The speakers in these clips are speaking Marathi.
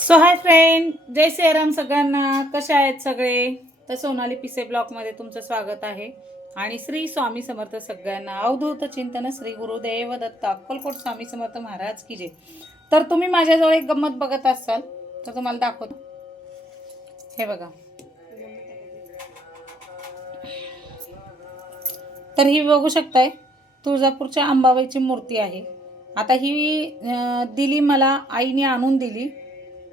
सो हाय फ्रेंड, जय श्रीराम सगळ्यांना. कशा आहेत सगळे? तर सोनाली पिसे ब्लॉगमध्ये तुमचं स्वागत आहे. आणि श्री स्वामी समर्थ सगळ्यांना. अवधूत चिंतन श्री गुरुदेव दत्त अक्कलकोट स्वामी समर्थ महाराज की जय. तर तुम्ही माझ्याजवळ एक गंमत बघत असाल तर तुम्हाला दाखवतो. हे बघा. तर ही बघू शकताय तुळजापूरच्या अंबाबाईची मूर्ती आहे. आता ही दिली मला आईने आणून दिली.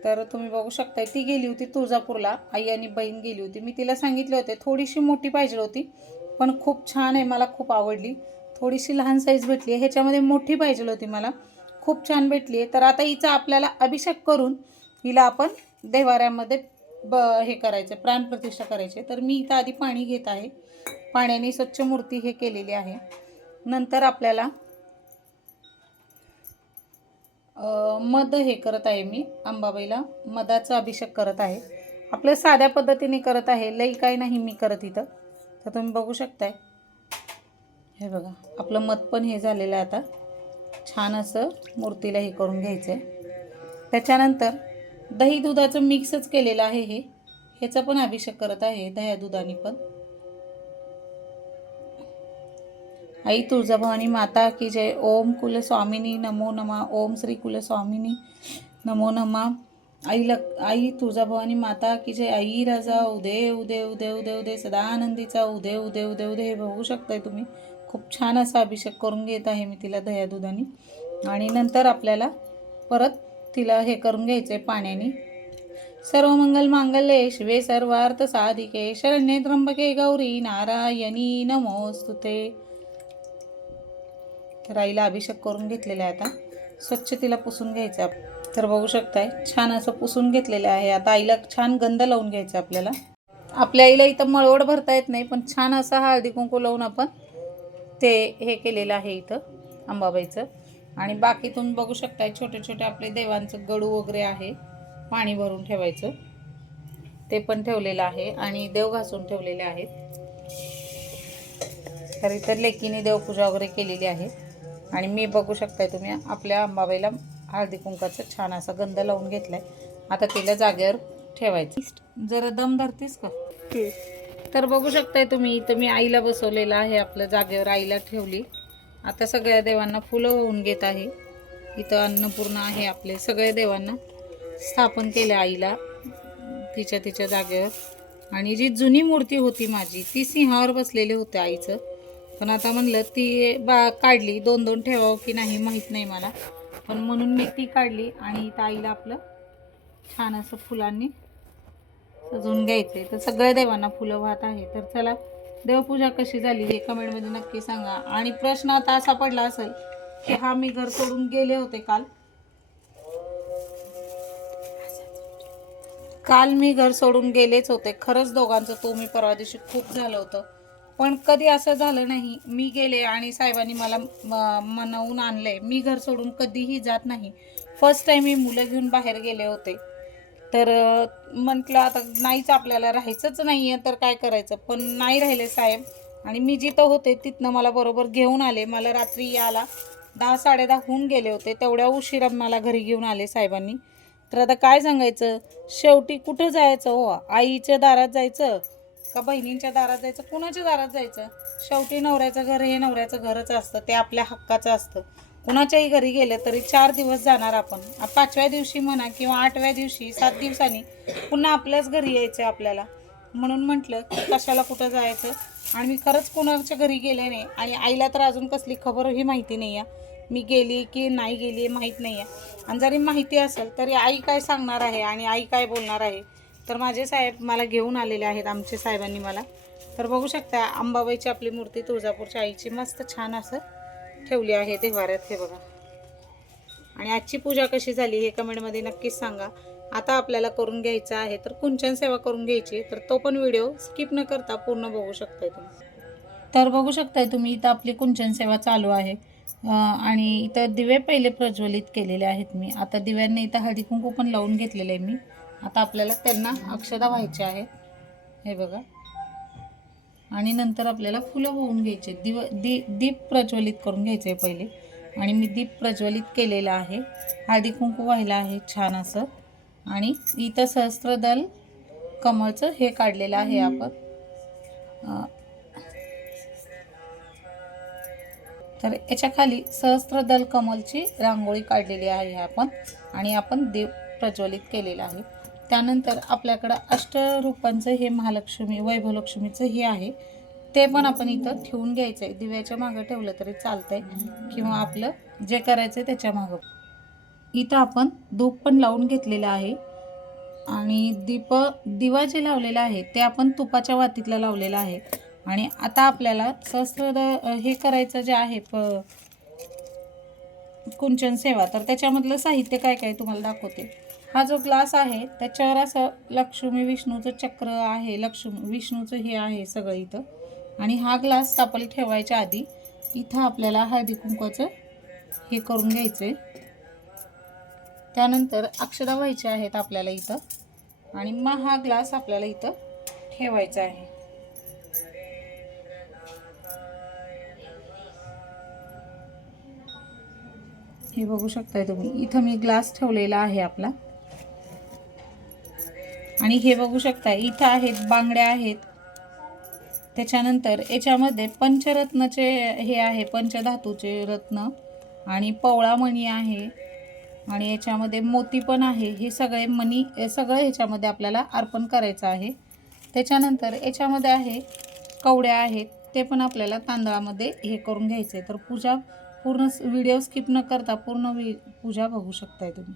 तर तुम्ही बघू शकताय ती गेली होती तुळजापूरला. आई आणि बहीण गेली होती. मी तिला सांगितले होते थोडीशी मोठी पाहिजे होती, पण खूप छान आहे, मला खूप आवडली. थोडीशी लहान साईज भेटली आहे, ह्याच्यामध्ये मोठी पाहिजे होती मला, खूप छान भेटली आहे. तर आता हिचा आपल्याला अभिषेक करून हिला आपण देवाऱ्यामध्ये हे करायचं, प्राणप्रतिष्ठा करायची. तर मी इथं आधी पाणी घेत आहे. पाण्याने स्वच्छ मूर्ती हे केलेली आहे. नंतर आपल्याला मध हे करत आहे. मी अंबाबाईला मधाचा अभिषेक करत आहे. आपल्या साध्या पद्धतीने करत आहे, लई काही नाही मी करत इथं. तर तुम्ही बघू शकताय. हे बघा, आपलं मध पण हे झालेलं आहे. आता छान असं मूर्तीला हे करून घ्यायचं आहे. त्याच्यानंतर दही दुधाचं मिक्सच केलेलं आहे. ह्याचा पण अभिषेक करत आहे, दह्या दुधाने पण. आई तुळजाभवानी माता की जय. ओम कुल स्वामिनी नमो नमा. ओम श्री कुल स्वामिनी नमो नमा. आई तुळजाभवानी माता की जय. आई राजा उदय उदय उदय उदय उदय सदानंदीचा उदय उदय उदय उदय. हे बघू शकताय तुम्ही. खूप छान असा अभिषेक करून घेत आहे मी तिला दह्या दुधाने. आणि नंतर आपल्याला परत तिला हे करून घ्यायचं आहे पाण्याने. सर्व मंगल मांगल्ये शिवे सर्वार्थ साधिके शरण्ये त्र्यंबके गौरी नारायणी नमोस्तुते. तर आईला अभिषेक करून घेतलेला आहे. आता स्वच्छ तिला पुसून घ्यायचं. तर बघू शकताय छान असं पुसून घेतलेलं आहे. आता आईला छान गंध लावून घ्यायचं आपल्याला. आपल्या आईला इथं मळवड भरता येत नाही, पण छान असा हळदी कुंकू लावून आपण ते हे केलेलं आहे इथं अंबाबाईचं. आणि बाकी तुम्ही बघू शकताय छोटे छोटे आपले देवांचं गडू वगैरे आहे, पाणी भरून ठेवायचं, ते पण ठेवलेलं आहे. आणि देव घासून ठेवलेले आहेत. तर इतर लेकीने देवपूजा वगैरे केलेली आहे. आणि मी बघू शकताय तुम्ही आपल्या अंबाबाईला हळदी कुंकाचा छान असा गंध लावून घेतलाय. आता तिला जागेवर ठेवायचं. जरा दम धरतीस का? तर बघू शकताय तुम्ही इथं मी आईला बसवलेलं आहे आपल्या जागेवर. आईला ठेवली. आता सगळ्या देवांना फुलं होऊन घेत आहे. इथं अन्नपूर्णा आहे, आपले सगळ्या देवांना स्थापन केलं आईला तिच्या तिच्या जागेवर. आणि जी जुनी मूर्ती होती माझी ती सिंहावर बसलेली होते आईचं, पण आता म्हणलं ती काढली. दोन दोन ठेवावं की नाही माहीत नाही मला, पण म्हणून मी ती काढली. आणि इथं आईला आपलं छान असं फुलांनी सजवून घ्यायचं. तर सगळ्या देवांना फुलं वाहत आहे. तर चला, देवपूजा कशी झाली हे कमेंटमध्ये नक्की सांगा. आणि प्रश्न आता असा पडला असेल की हा मी घर सोडून गेले होते काल मी घर सोडून गेलेच होते. खरंच दोघांचं तुम्ही परवा दिवशी खूप झालं होतं, पण कधी असं झालं नाही मी गेले आणि साहेबांनी मला मनवून आणले. मी घर सोडून कधीही जात नाही. फर्स्ट टाईम मी मुलं घेऊन बाहेर गेले होते. तर म्हटलं आता नाहीच, आपल्याला राहायचंच नाही आहे तर काय करायचं. पण नाही राहिले साहेब. आणि मी जिथं होते तिथनं मला बरोबर घेऊन आले. मला रात्री याला 10-10:30 होऊन गेले होते. तेवढ्या उशिरा मला घरी घेऊन आले साहेबांनी. तर आता काय सांगायचं, शेवटी कुठं जायचं हो? आईच्या दारात जायचं का बहिणींच्या दारात जायचं, कुणाच्या दारात जायचं? शेवटी नवऱ्याचं घर हे नवऱ्याचं घरच असतं, ते आपल्या हक्काचं असतं. कुणाच्याही घरी गेलं तरी 4 दिवस जाणार आपण. 5व्या दिवशी म्हणा किंवा 8व्या दिवशी 7 दिवसांनी पुन्हा आपल्याच घरी यायचं आपल्याला. म्हणून म्हटलं कशाला कुठं जायचं. आणि मी खरंच कुणाच्या घरी गेले नाही. आणि आईला तर अजून कसली खबरही माहिती नाही आहे मी गेली की नाही गेली, माहीत नाही आहे. आणि जरी माहिती असेल तरी आई काय सांगणार आहे आणि आई काय बोलणार आहे. तर माझे साहेब मला घेऊन आलेले आहेत, आमचे साहेबांनी मला. तर बघू शकता अंबाबाईची आपली मूर्ती तुळजापूरच्या आईची मस्त छान असं ठेवली आहे देवाऱ्यात. हे बघा. आणि आजची पूजा कशी झाली हे कमेंटमध्ये नक्कीच सांगा. आता आपल्याला करून घ्यायचं आहे तर कुंचन सेवा करून घ्यायची. तर तो पण व्हिडिओ स्किप न करता पूर्ण बघू शकताय तुम्ही. तर बघू शकताय तुम्ही इथं आपली कुंचन सेवा चालू आहे. आणि इथं दिवे पहिले प्रज्वलित केलेले आहेत मी. आता दिव्यांनी इथं हळदी कुंकू पण लावून घेतलेलं आहे मी. आता आपल्याला त्यांना अक्षदा व्हायच्या आहेत. हे बघा. आणि नंतर आपल्याला फुलं होऊन घ्यायचे. दीप प्रज्वलित करून घ्यायचे पहिले. आणि मी दीप प्रज्वलित केलेला आहे. हळदी कुंकू व्हायला आहे छान असं. आणि इथं सहस्त्रदल कमळचं हे काढलेलं आहे आपण. तर याच्या खाली सहस्त्रदल कमलची रांगोळी काढलेली आहे आपण आणि आपण देव प्रज्वलित केलेला आहे. त्यानंतर आपल्याकडं अष्टरूपांचं हे महालक्ष्मी वैभवलक्ष्मीचं हे आहे, ते पण आपण इथं ठेवून घ्यायचं आहे. दिव्याच्या मागं ठेवलं तरी चालतंय किंवा आपलं जे करायचं आहे त्याच्या मागं. इथं आपण धूप पण लावून घेतलेलं आहे आणि दिवा जे लावलेला आहे ते आपण तुपाच्या वातीतला लावलेला आहे. आणि आता आपल्याला हे करायचं जे आहे कुंचन सेवा, तर त्याच्यामधलं साहित्य काय काय तुम्हाला दाखवते. हा जो ग्लास आहे त्याच्यावर असं लक्ष्मी विष्णूचं चक्र आहे, विष्णूचं हे आहे सगळं इथं. आणि हा ग्लास तापल ठेवायच्या आधी इथं आपल्याला हळदी कुंकवाचं हे करून घ्यायचे. त्यानंतर अक्षदा व्हायच्या आहेत आपल्याला इथं आणि मग हा ग्लास आपल्याला इथं ठेवायचा आहे. हे बघू शकताय तुम्ही, इथं मी ग्लास ठेवलेला आहे आपला. आणि हे बघू शकताय इथं आहेत बांगड्या आहेत. त्याच्यानंतर याच्यामध्ये पंचरत्नाचे हे आहे, पंचधातूचे रत्न आणि पवळा मणी आहे आणि याच्यामध्ये मोती पण आहे. हे सगळे मणी सगळं ह्याच्यामध्ये आपल्याला अर्पण करायचं आहे. त्याच्यानंतर याच्यामध्ये आहे कवड्या आहेत, ते पण आपल्याला तांदळामध्ये हे करून घ्यायचे. तर पूजा पूर्ण व्हिडिओ स्किप न करता पूर्ण पूजा बघू शकताय तुम्ही.